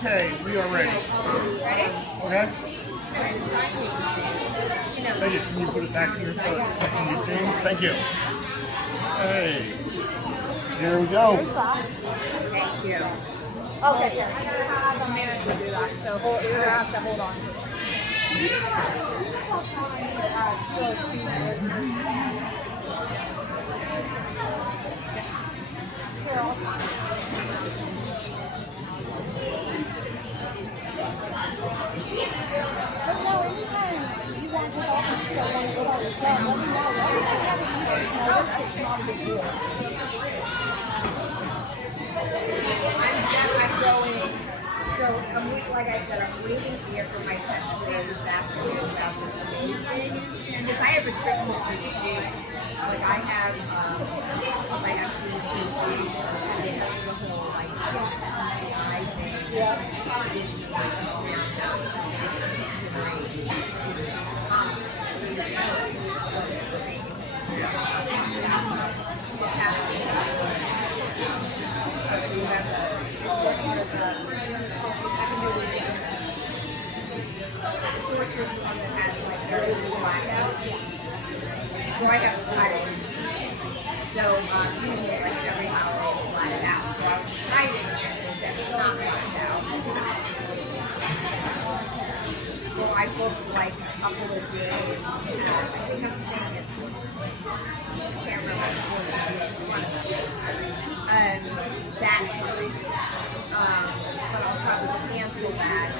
Okay, we are ready. Ready? Okay? Thank you. Can you put it back here so can you see? Thank you. Hey. Here we go. Thank you. Okay, here. I gotta have a minute to do that, so you're gonna have to hold on to it. But no, anytime you want to talk and still want to go by yourself, let me know. It's not a big deal. I'm going. So like I said, I'm waiting here for my pet sitter this afternoon about this amazing. Because I have a treatment for the shoes. Like I have Giuseppe, and it has the whole like eye thing. Yeah. So I have a pilot. So usually like every holiday it's flatted out. So I was excited that it's not flatted out. So I booked like a couple of days. I think I'm saying it's I can't remember what that time. But I'll probably cancel that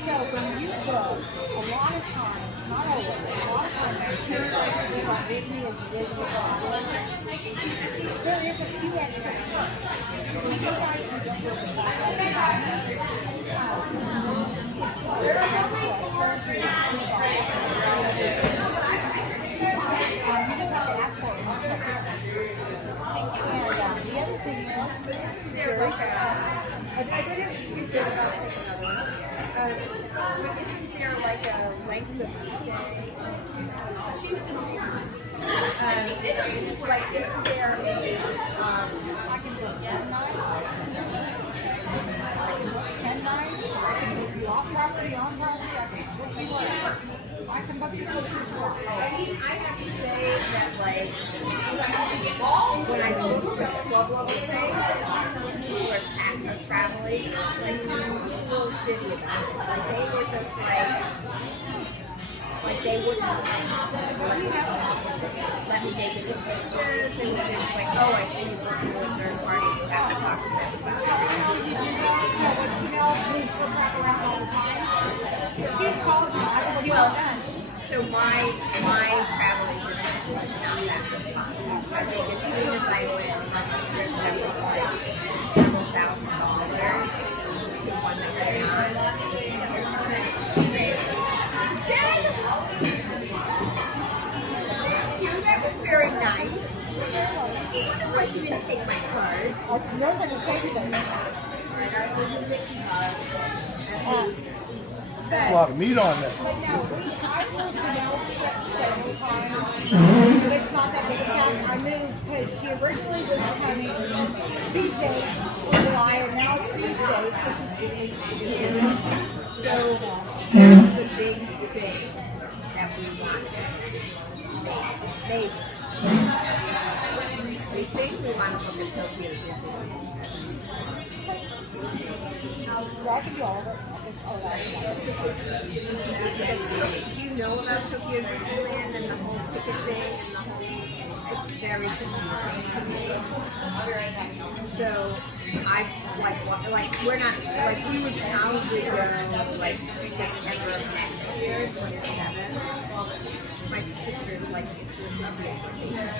So when you book, a lot of times, not always, a lot of times, they don't give me as big of a problem. There is a few extra things. The other thing is, they're like isn't there like a length of stay? Like isn't there a I can book 10 nights? I can book 10 nights. I can book you off property, on property. I can book you whatever. I can book you for sure. I mean, I have to say that like when I booked the club level thing, people were traveling, like a little shitty about it. Like they were just like they wouldn't let me take it to pictures, and then it's like, oh, I see you working with a third party. You have to talk to them about it. So my travel agent was not that responsive. I think as soon as I went on the trip, that was like several $1,000s to one that was not. That was very nice. I wonder why she didn't take my card. No one will take it. A lot of meat on this. But no, I've heard Penelope several times. It's not that big a fact. I moved because she originally was coming Tuesday in July, and now it's Tuesday because she's really So here's the big thing that we want. Maybe. We think we want to book a Tokyo Disneyland. that could be all of it. Do you know about Tokyo Disneyland and the whole ticket thing and the whole? It's very confusing to me. So I like we're not like we would probably go like September of next year, 27. My sister's like it's her vacation.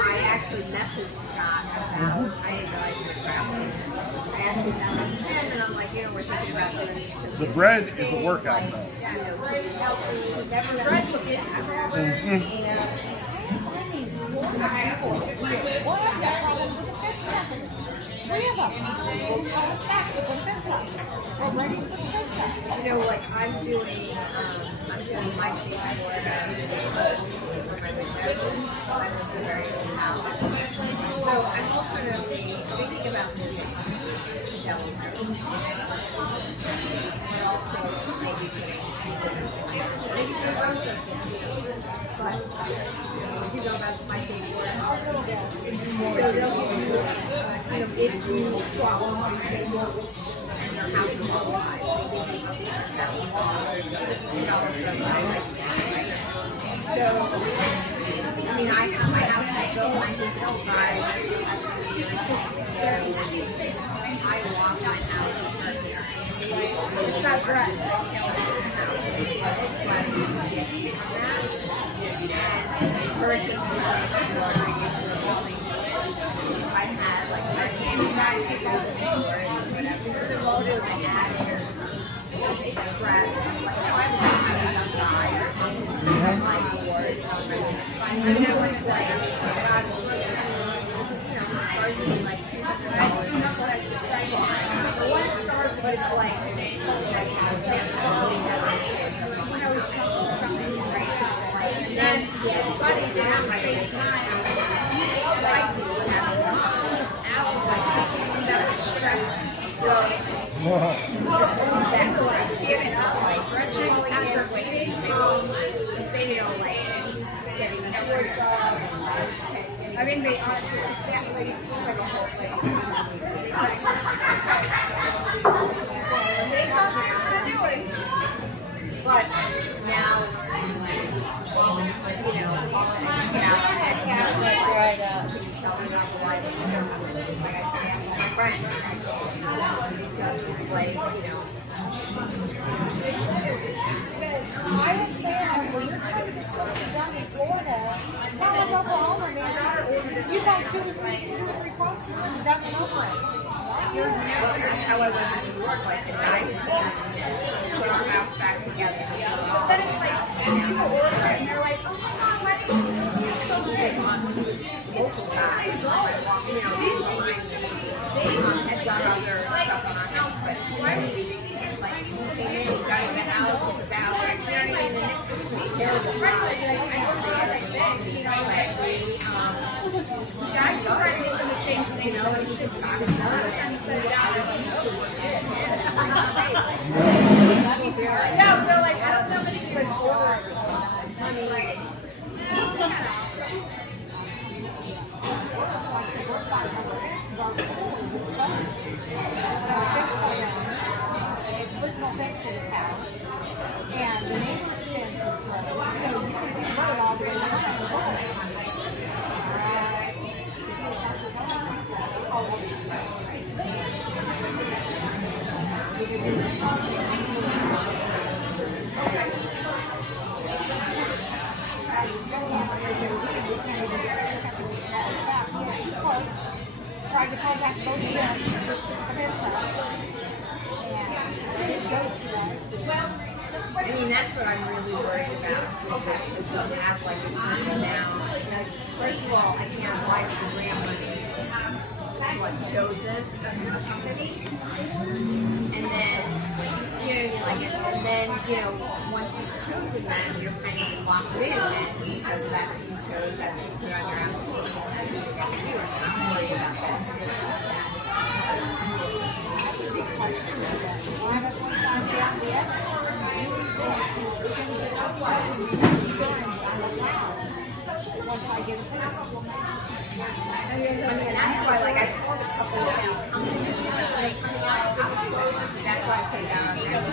I actually messaged Scott about, I didn't realize you were traveling. I actually messaged him and I'm like, we're thinking about doing this. The bread is a workout though. Yeah, no, really healthy. Never bread for kids. three of them. We'll come back to put fence up. We're ready to put the fence up. You know, like I'm doing my season for my windows. I live in a very old house. So I'm also thinking about moving to Delaware. So maybe putting maybe put roses in too. But you know about my season for so they'll give you, if you qualify and your house qualifies, they give you something that will So, I mean, I have my house was built in 1965. I lost my house it's not right. Hurricane I had like hurricane back to go whatever. The motive I had here expressed like if I was a young guy my board and it was like God was charging me like $200 but it's like and then funny now my I think they are that lady just like a whole thing. They know what they're doing. But now right up. Tell me about the life of like I say, my friend. Because it's like, I was there when you're down in Florida. Not like Oklahoma, man. You got two or three quotes and done it over it. That's how I went to New York. Like the guy who came and put our house back together. But it's like, people order it and they're like, oh my God, why did you do this? He was a local guy. He's behind me. Had done other stuff on our house. But why did you do this? Like, he came in, he got in the house, he put the house next to me, and it was a terrible guy. The guy got it, and he just got his nerve, and he said, yeah, we're like, I don't know many people order it. It's original fence to this house, and the neighbor's fence is closed, so you can see the road all the way around the road. Tried to contact both of them. I mean, that's what I'm really worried about. Because we have like a certain now. First of all, I can't apply for the grant money. Chosen a company, and then and then once you've chosen them, you're kind of locked in then because that's who you chose, that's who you put on your application, that's who you do. I'm not worried about that. And that's why, like, I called a couple of companies coming out. That's why I put it out on there.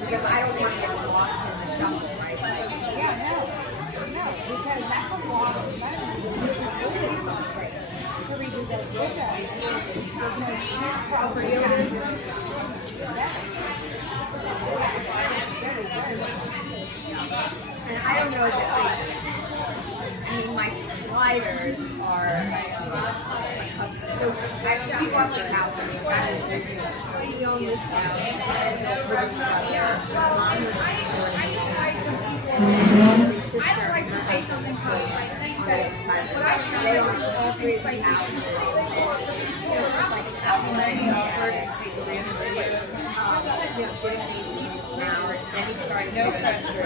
Because I don't want to get lost in the shuffle, right? Yeah, no, because that's a lot of money. To redo those windows. And I don't know that, I mean, my sliders are custom. So we bought this house and we got it. We own this house. My mom was sister, would like to say something to you. they all three of them out. Like getting 18 now, and then he started No pressure.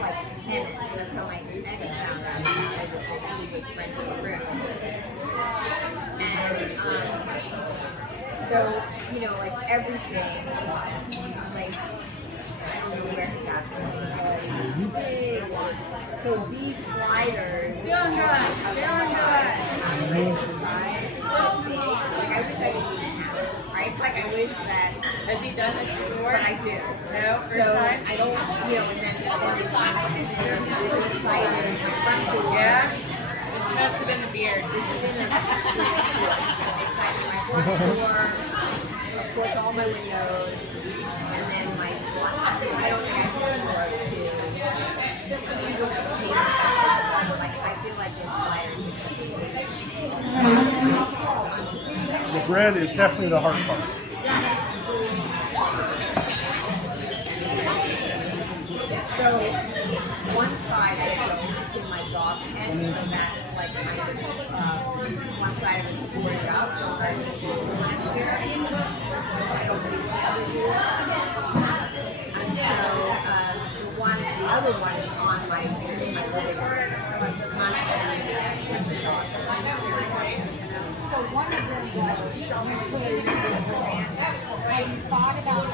like tenants. That's how my ex found out about it. That he was friends with Rick. And so, you know, like everything, like I don't know where he got them. Big. So these sliders. Doing good. Doing good. Like I wish I didn't even have it, right? Like I wish that. Has he done this before? But I do. No, first So time? I don't, you know, and then they're really excited. Front door. Yeah? Must have been the beard. My front door, of course, all my windows, and then my I don't think I can afford to. Like I feel like this sliders. The bread is definitely the hard part. So one side I go to my dog pen, so that's like kind of one side of it is boarded up, so I just do left here. I don't do the other door. And so the other one is on my living room. So it's constantly with the dog. So one of them was, have you thought about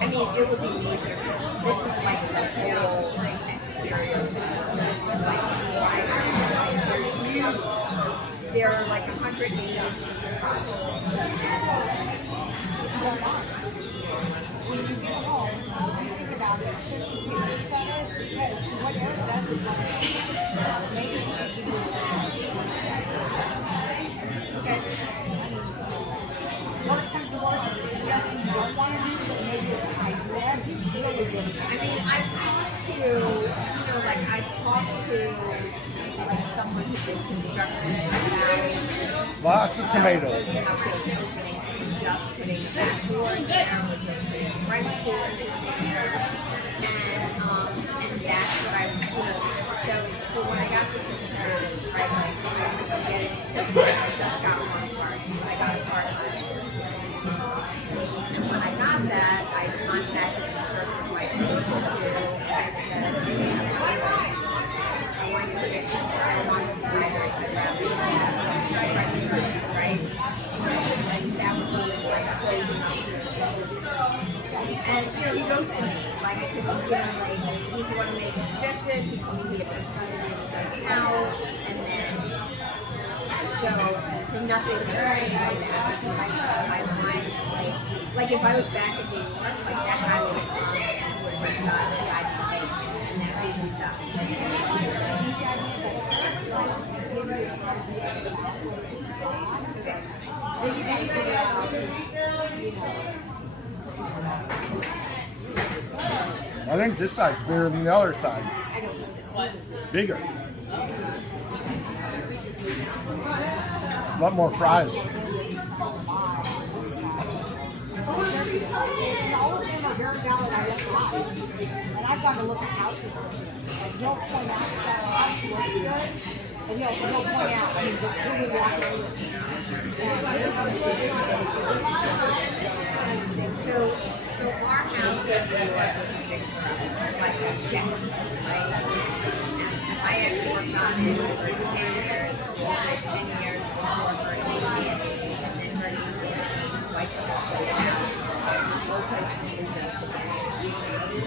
I mean, it would be major. This is like the whole exterior, like sliders. They're huge. They're like 180 inches across. when you get home, you think about it, 50 pictures of it, because what Eric does is like, maybe you could do Okay. worst comes to worst, if it's just you don't want to do, but maybe it's an idea, he's really good at I mean, I've talked to, you know, like I've talked to like someone who did construction about Lots of tomatoes. just putting that door in there, we're just putting French doors in there, and that's what I was, you know, so when I got this inheritance, right, like, I'm getting, so I just got one part, I got a part of it. And when I got that, I contacted the person who I took it to, and I said, hey, I want you to fix this, I want the sliders, I'd rather you have French doors, right? And that was really like closing up. And you know, he goes to me like, you know, like he's want to make a suggestion. He told me he had just done it in his own house, and then so nothing came of that because I thought my mind like if I was back in New York, like that guy would have gone and would have done it. I'd be making, and that made me stop. I think this side's bigger than the other side. Bigger. A lot more fries. all of them are very valid. I look at and I've got to look at houses. And he'll point out that house looks good, and he'll point out, I mean, who we walk in with. So our house in New York was a fixer-upper, like a chef, right? And my ex worked on it for 10 years, 10 years before Hurricane Sandy, and then Hurricane Sandy wiped the whole house. No place to use them together.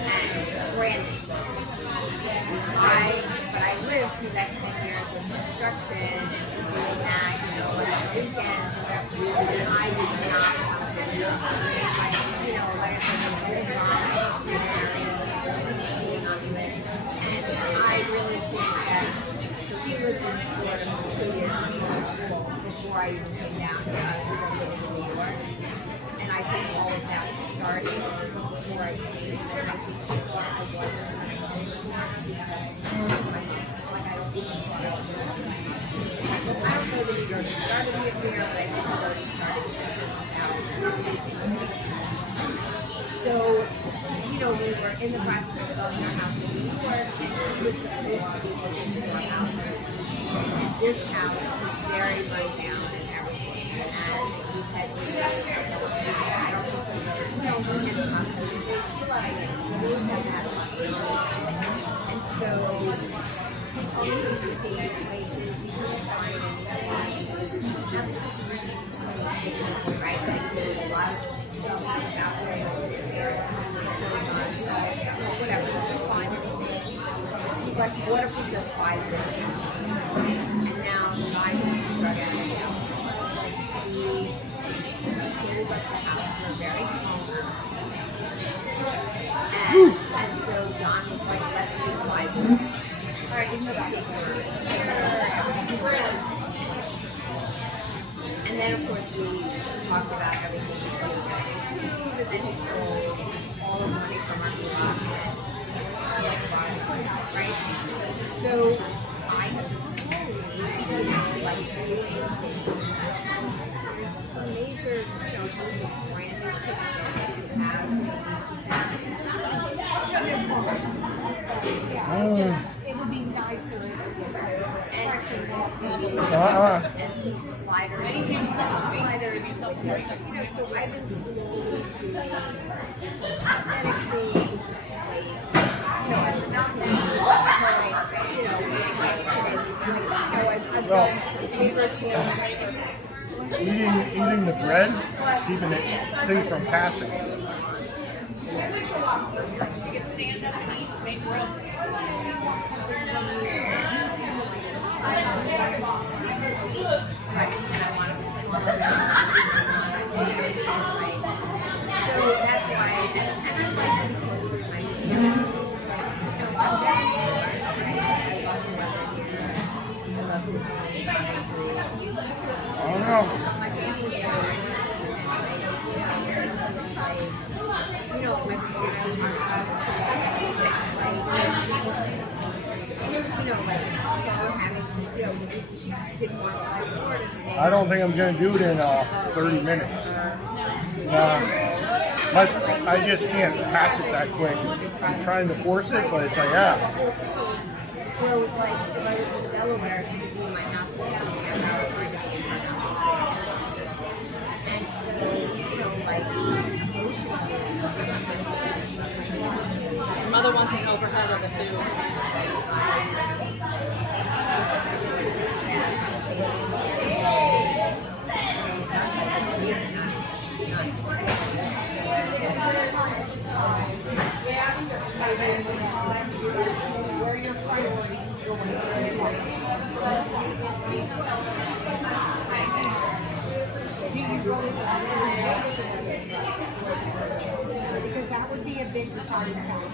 And Brandon. But I lived through that 10 years of construction and doing that, you know, like on weekends, and I did not want to do that. You know, like I said, I'm very honest, and I really think that, so he lived in Florida for 2 years in school before I even came down here. I was living in New York, and I think all of that was starting before I came, and I think before I wasn't I don't know that he already started it here, but I think he already started it out. in our house in New York, and he was supposed to be living in our house. And this house is very run down and everything. And he said, I don't think we had a lot of we have had a lot of and so he told me he was looking at places, he couldn't find anything. Now this is really 20 right? Like there's a lot of stuff out there that's there, whatever, he couldn't find anything. He's like, what if we just buy this? And now the guy who's drug addict out, like he sold us the house for a very small amount. And so John was like, let's just buy this. All right, give me that. And then, of course, we talked about everything he did. And then he stole all the money from our block. Right? So I have been slowly, like, doing some major, you know, these brand new kitchen that It would be nicer and some sliders. Sliders. You know, so I've been slowly doing aesthetic things, like, you know, I'm not I've done some paper things. Eating the bread is keeping things from passing. You can stand up and eat, make room. So that's why I like to be closer to my family. Like, you know, I'm very right? I love the weather here. I love Disney, obviously. I don't know. My family's there. You know, my sister and I were talking about you know, like, we're having to, you know, she didn't want to support it. I don't think I'm going to do it in 30 minutes. I just can't pass it that quick. I'm trying to force it, but it's like, yeah. Where it was like, if I was in Delaware, she could be in my house and tell me as I was trying to be in her house. And so, you know, like, emotionally, Mother wants an overhead of the food. because that would be a big deciding factor.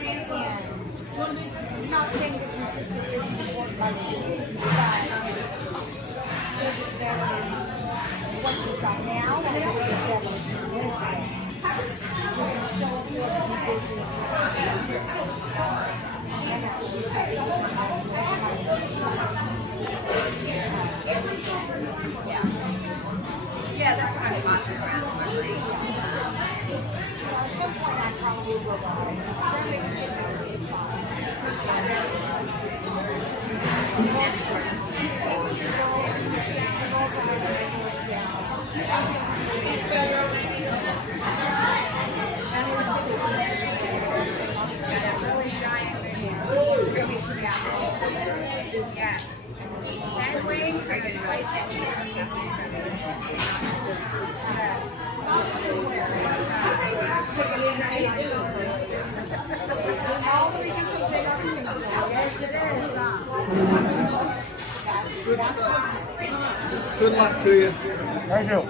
And not saying that consistency is important by the way, but is it better what you've got now or is it better what you're still feel to be busy yeah, that's what I'm watching around my brain. at some point I probably will buy Good luck to you. Thank you.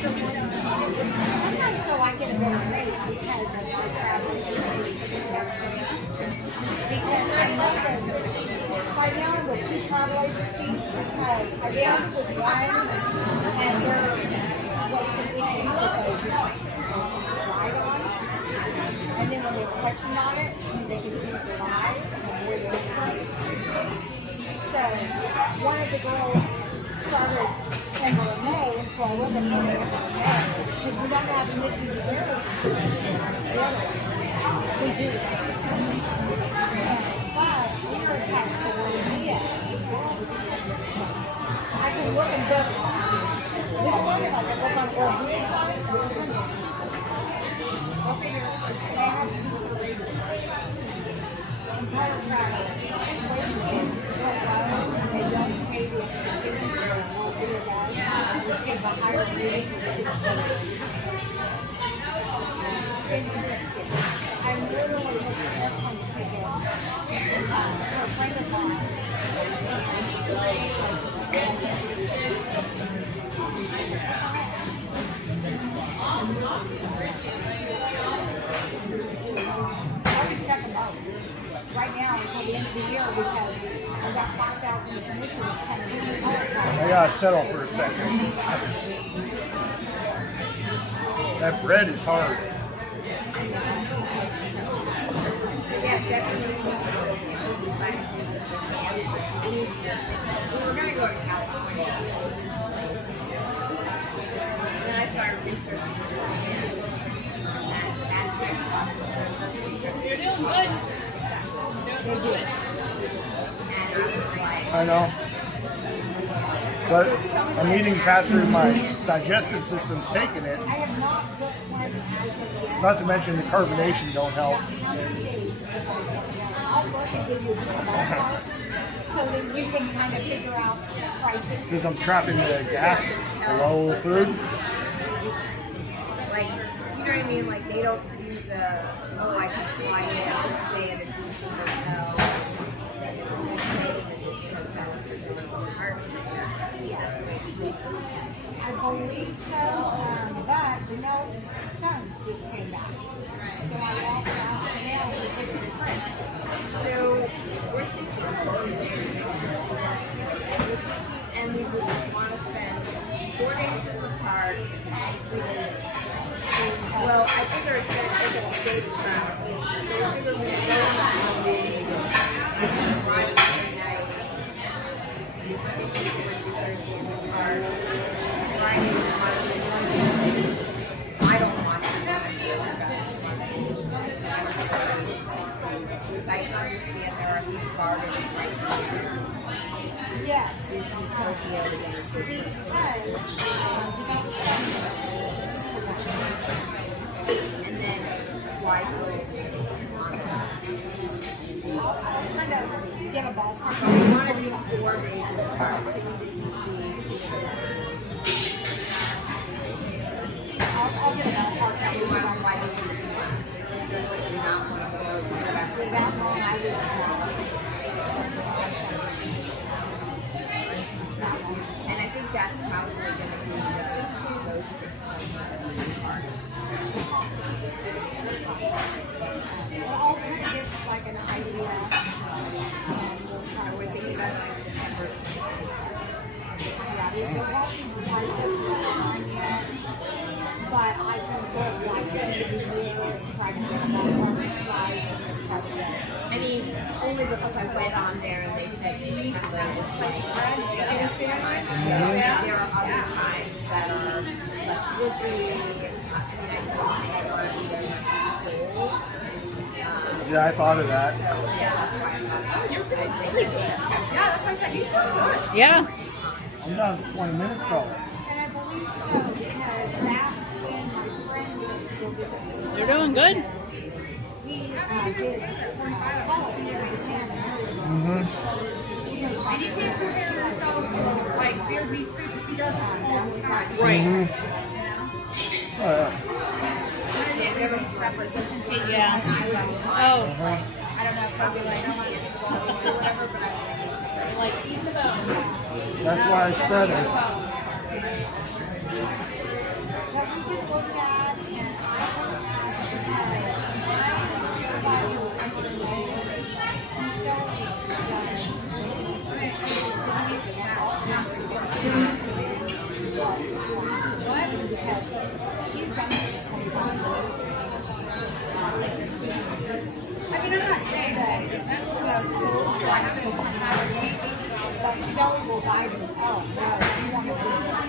Sometimes so I get a better rate because of the travel. Because I know that right now I'm with 2 travel agencies because I found with one and there was some issues with those ride on. And then when they questioned on it, they could see the ride and where they're from. So one of the girls started in May, and so I wasn't moving in May because we don't have an issue with their we do. But we are attached to one I can look and book this one and I can look on Airbnb side. We'll figure it out. They have to do the radius. Entire travel. They don't pay the I'm literally looking at airplane tickets for a friend of mine. I was checking out right now until the end of the year because I got 5,000 commissions coming in. I gotta settle for a second. That bread is hard. Yeah, definitely. We were gonna go to California. Then I started researching You're doing good. You're doing good. I know. But I'm eating faster than my digestive system's taking it. I have not booked one as of yet. Not to mention the carbonation don't help. I'll look and give you a ballpark so that you can kind of figure out pricing. Because I'm trapping the gas below food. like, you know what I mean? Like, they don't do the, oh, I can fly in and stay at a decent hotel. I believe so, but the no sons just came back. So I walked out and now we take it to print. So, we're thinking, and we would want to spend 4 days in the park. Well, I figure it's going to take us a day to travel. So we figure we'll go on Monday, drive Saturday night, Thursday in the park, Friday, Monday. I don't want to which I understand there are some gardens right here. Yes. Disney Tokyo Because and then fly through. I'll kind of get a ballpark. We want to do 4 days in the park. So we Disney Sea, I'll get a ballpark. we want to fly through. We not want to go back to That long, I would And I think that's probably going to be the most expensive part. Well, I'll kind of get like an idea. We'll try We're with thinking about like September. Yeah, these are walking prices yet, but I can book like individual and try to get a ballpark price and try to get it. I mean, only because I went on there and they said September is like, understand? There are other times that are less busy. I mean, Yeah, I thought of that. yeah, that's why I thought. You're doing good. Yeah, that's why I said you're doing good. Yeah. I'm down to 20 minutes though. And I believe so because that doing good. He did college in Japan. Mm-hmm. And you can't compare yourself like beer meats because he does this all the time. Right. Mm-hmm. Oh, yeah. Yeah, they're like separate. This is tasty. Yeah. Oh. Oh, I don't know if I'll be like, or whatever, but I like eat the bones. That's why I spread it. That we could look at, and I would I mean, I'm not saying that it's not cool about school, so I have to have a meeting. but Shelly will buy them. Oh, no, you want to do that.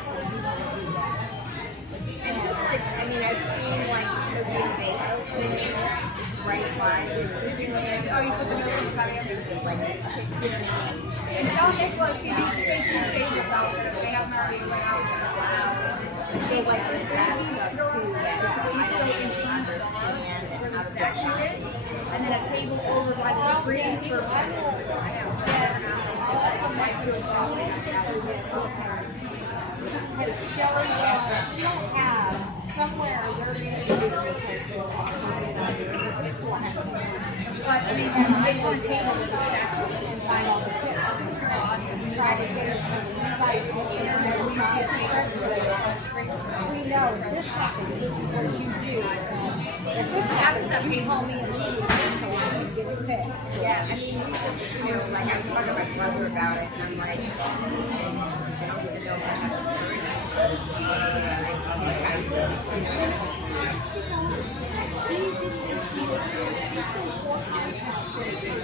And just like, I mean, I've seen like Tokyo Bake opening right by Disneyland. Oh, you put the milk inside of it? Like, And John Nicholas, he needs to take two tables out there if they haven't already went out. so like there's that stuff too that I Please don't go and really change understand where and the how to statue is. And then a table over by the screen for I know. Some like to a shopping. Because Shelly, she'll have somewhere where you can do your table. It's what happens. But I mean, they want a table with a statue. And find all the tips. Try to get it for the invite. And then we get the rest of it. We know if this happens, this is what you do. If this happens, you call me immediately so I can get it fixed. Yeah, I mean, we just, you know, like I was talking to my brother about it, and I'm like, I don't even know if I have to do it. She didn't think she was here. She's still 4 times now. She's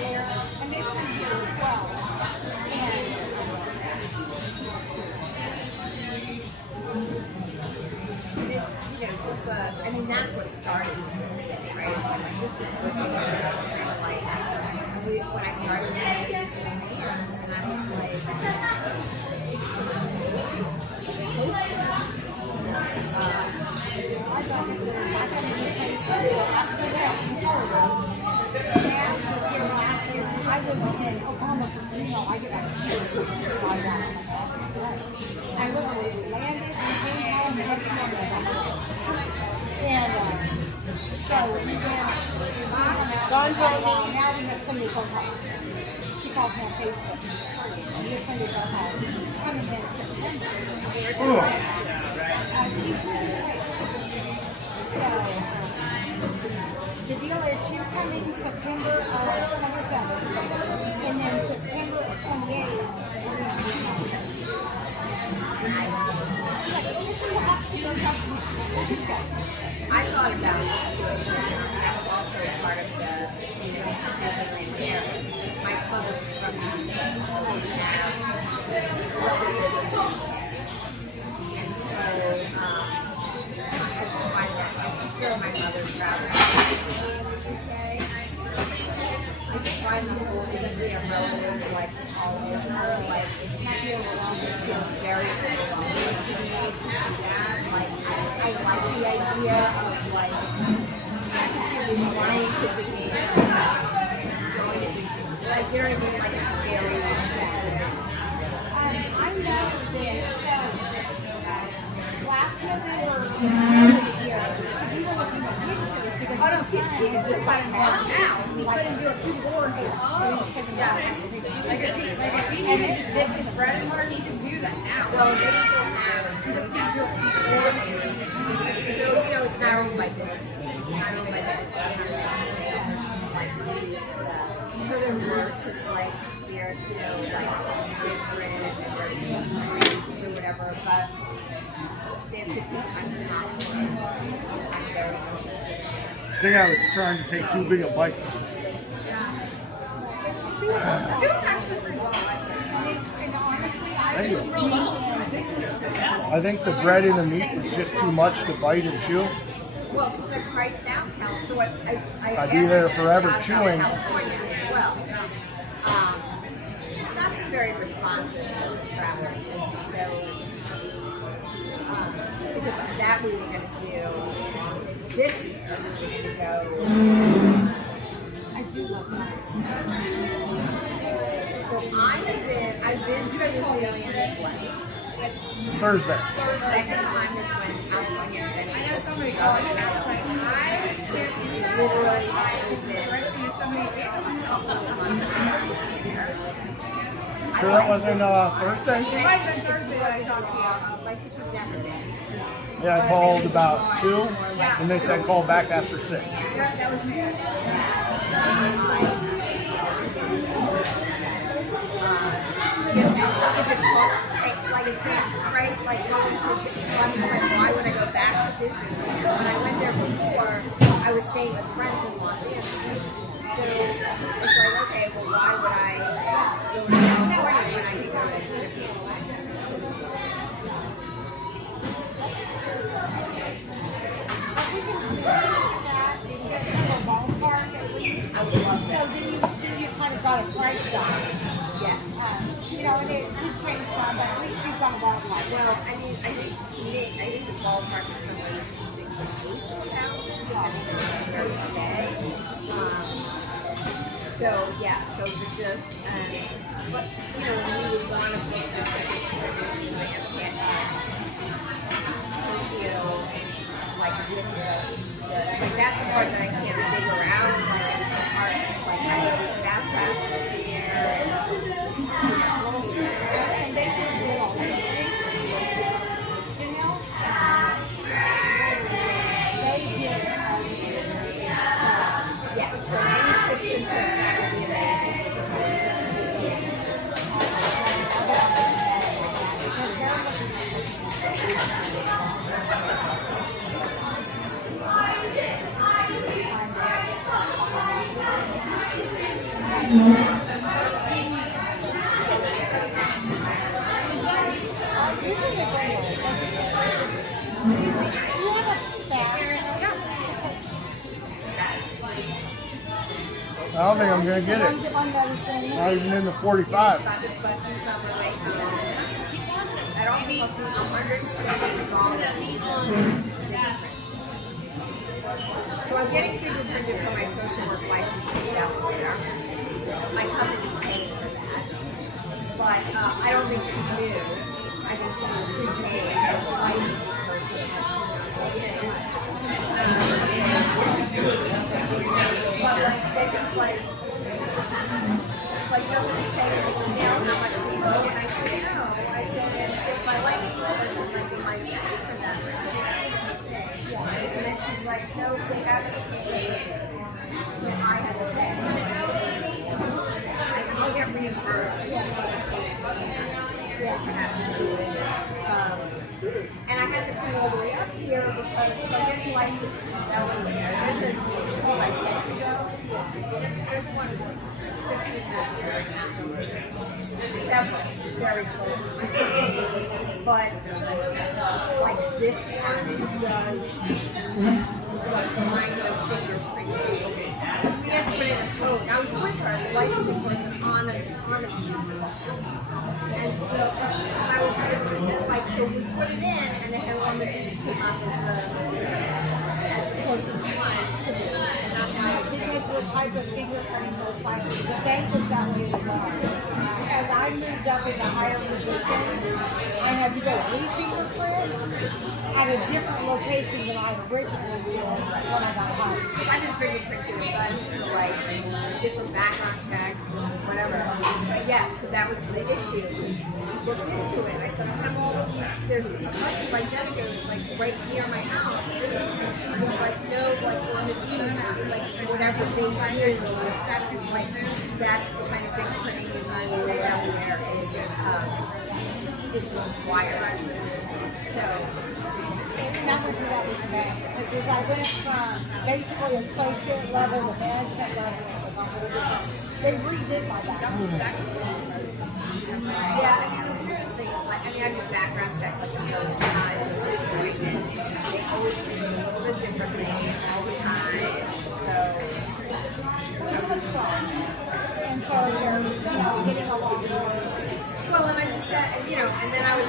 there. And they come here as well. And It's, I mean, that's what started it, right? My sister was kind of like, when I started it, and I was like, I was in Oklahoma for, I get back to here. I literally landed and came home and next morning I got home. And so we went, Dawn told me, now we have somebody phone call. She called me on Facebook. We have somebody phone call. She's coming in September. So, the deal is she's coming September 27th, and then September 28th, we're going to be I thought about it too. That was also part of the, Disneyland there. My cousin from the and so I find that my sister and my mother travel to the UK. I just find the whole because we have relatives like all over, like it's very I like the idea of like flying to Japan, going to Disney. Like, you know what I mean? Like it's very I know that last November we were looking at pictures because Oh no, he can just buy them now. He couldn't do it too boring. Yeah. Like if he needed to dip his bread in water, he can do that now. well, they still have Just keep doing it. so you know it's not owned by Disney. It's not owned by Disney. Like so their merch is like they're like different and they're or whatever, but they have 50 times the amount. I'm very I think I was trying to take too big a bite. Thank you. I think the bread and the meat is just too much to bite and chew. well, because they're priced out now, so I'd be there forever chewing. California as well. It's not been very responsive to travelers, so because that we were going to do this year, I'm going to go. I do love that. So I've been to New Zealand twice. Thursday. Second time is when California I know invented so many girls and I was like, I can't literally so many Sure that wasn't Thursday? It might have been Thursday that I talked to you. My sister's never been. Yeah, I called about 2, and they said call back after 6. That was me. If it's like it's not right, like going to Disneyland, like why would I go back to Disneyland? When I went there before, I was staying with friends in Los Angeles. So it's like, okay, well, why would I go to California when I can go to Disneyland? I would love So that. then you kind of got a price down. Yeah. You know, and it could change some, but at least you've got a ballpark. Well, I mean, I think to me, I think the ballpark is somewhere between 6 and 8,000, depending on where you stay. So yeah, so for just, but you know, when we would want to book the tickets for Disneyland, Tokyo, like with like that's the part that I can't figure out. Like the part, like how do you do fast passes here, And they just did all that. Janelle, they did all yes, so any tips and tricks that would be Usually they bring it. Excuse me. You have a bag? I don't think I'm going to get it. On medicine. Not even in the 45. buttons on the way home. That also cost me $120. So I'm getting fingerprinted for my social work license 8 hours later. My company's paying for that. But I don't think she knew. I think she was prepaid as a license person. But they just like nobody saying, now how much you know? And I said, no. I said, if my license wasn't like they might pay for that. And then she's like, no, they haven't paid. And I had to pay. I said, I'll get reimbursed. And I had to come all the way up here because so getting licensed, that was there's a school I went to go. There's one 15 minutes. There's several very close. But like this one does like kind of fingerprint. We had to put in a code. I was with her, the licensing person on a and so I was like, so we put it in, and then everyone that came up as close as one to me. Because the type of fingerprint was like, the bank was that way as well. As I moved up into higher positions, I had to go re-fingerprint at a different location than I originally did when I got hired. I've been fingerprinted a bunch for like different background checks, whatever. But yeah, so that was the issue. She looked into it. I said, I have all of these. There's a bunch of identicals like right near my house. And she was like, no, like one of these, like whatever they use, that's the kind of fingerprinting you need there where it's required. So. And that was what was bad. Because I went from basically associate level to management level. They redid my background. Yeah, I mean, the weirdest thing is, like, I mean, I do background check like a million times. They always do a little bit differently all the time. So, It was much fun. And so you're, getting along. well, and I just said, and, and then I was,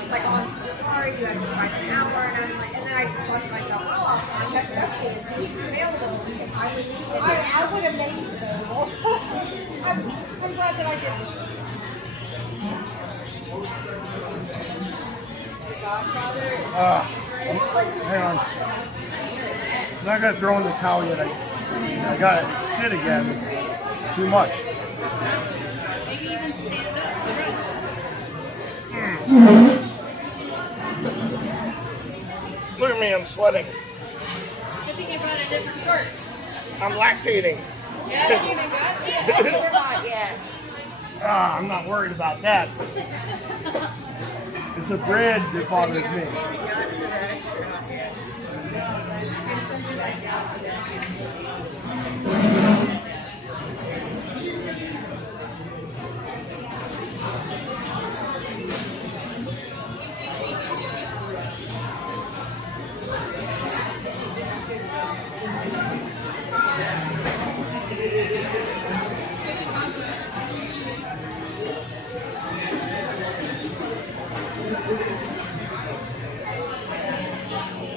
she's like, oh, I'm so sorry, you have to drive an hour. And I'm like, and then I just thought to myself, oh, I'll find That's it's available. I would have made it available. I'm glad that I didn't. Hang on. I'm not gonna throw in the towel yet. I gotta sit again. It's too much. Maybe even stand up, stretch. Look at me, I'm sweating. Good thing I brought a different shirt. I'm lactating. Yeah, I even got it. We're not yet. I'm not worried about that. It's the bread that bothers me.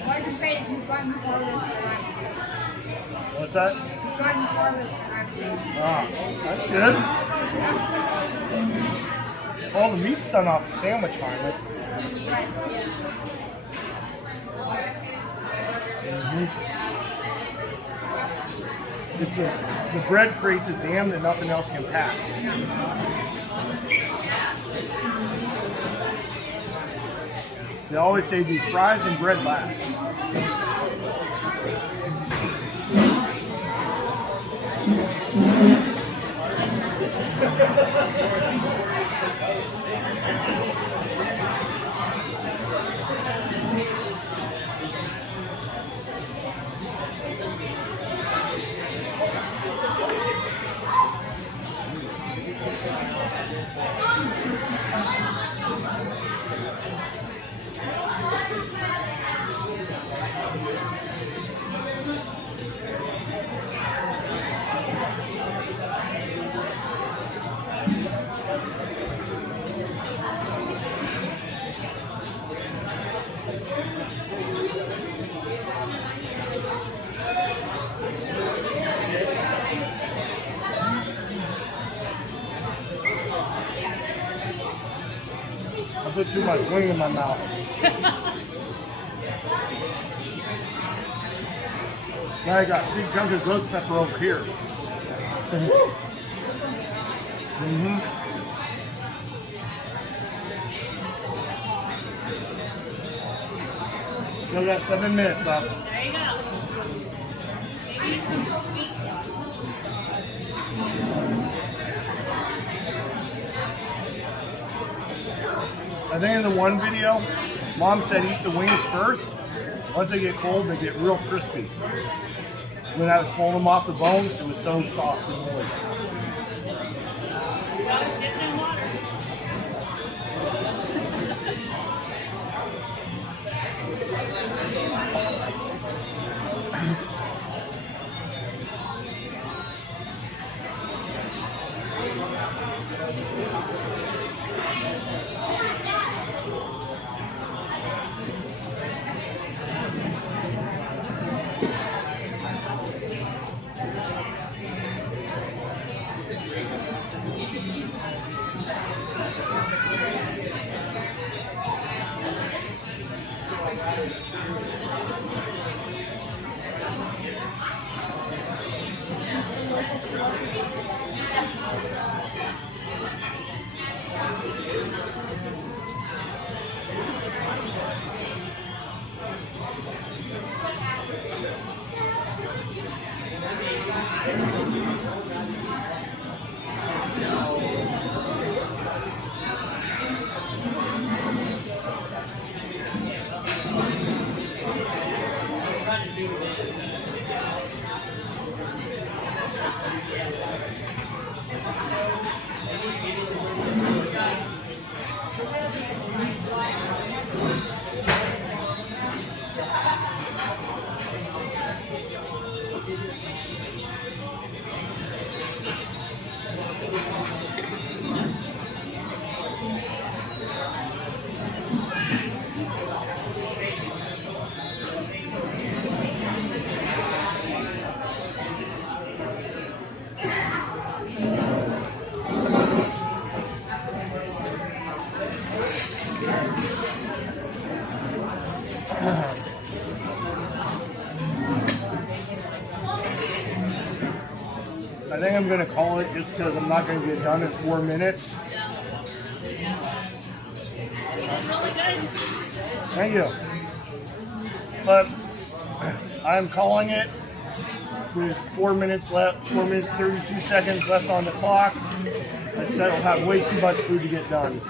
What you say is you've gotten farthest than I've seen. What's that? You've gotten farthest than I've seen. That's good. All the meat's done off the sandwich finally. The bread creates a dam that nothing else can pass. They always say do fries and bread last. I put too much wing in my mouth. Now I got a big chunk of ghost pepper over here. Still got 7 minutes left. There you go. Maybe it's some sweet. I think in the one video, Mom said eat the wings first. Once they get cold, they get real crispy. When I was pulling them off the bone, it was so soft and moist. Well, it's dipped in water. think I'm going to call it just because I'm not going to get done in 4 minutes. Really good. Thank you. But I'm calling it with 4 minutes left, 4 minutes, 32 seconds left on the clock. I said I'll have way too much food to get done.